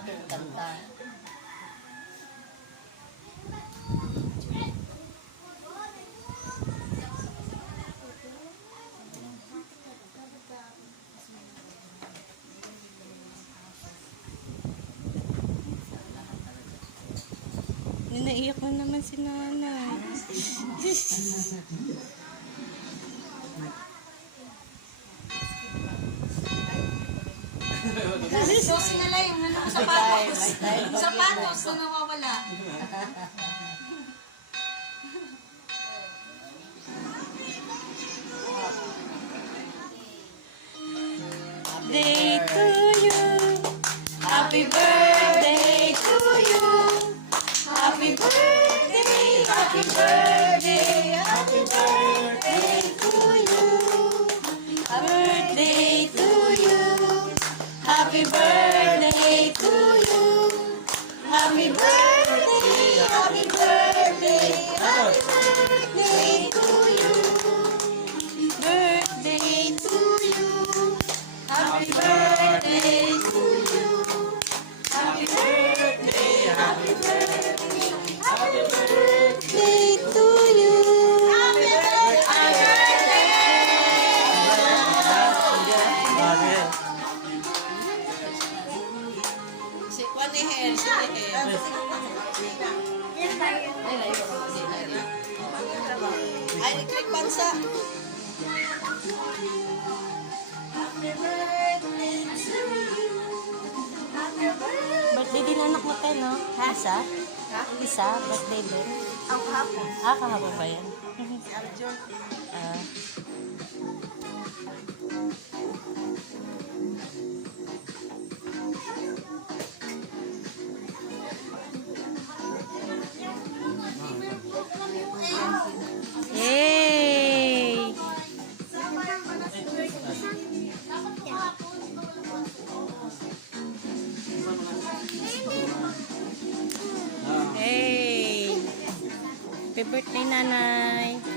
natin kanta. Naiyak na naman si nanay. Susi na lang yung ano, sapatos. Sapatos na nawawala. Day to you. Happy birthday to you. Happy birthday, happy birthday, happy birthday to you. Birthday to you. Happy birthday to you. Happy birthday, happy birthday, happy birthday to you. Birthday to you. Happy birthday to you. Happy birthday, happy birthday, happy birthday to you. Happy birthday. Si Juan ni Her, si Her. Ay, klik bansa. Birthday din anak mo tayo, no? Isa? Isa? Birthday din? Ang kahapon. Kahapon ba yan? Si Arjun. Ah. Yay! Hey! Happy birthday, nanay!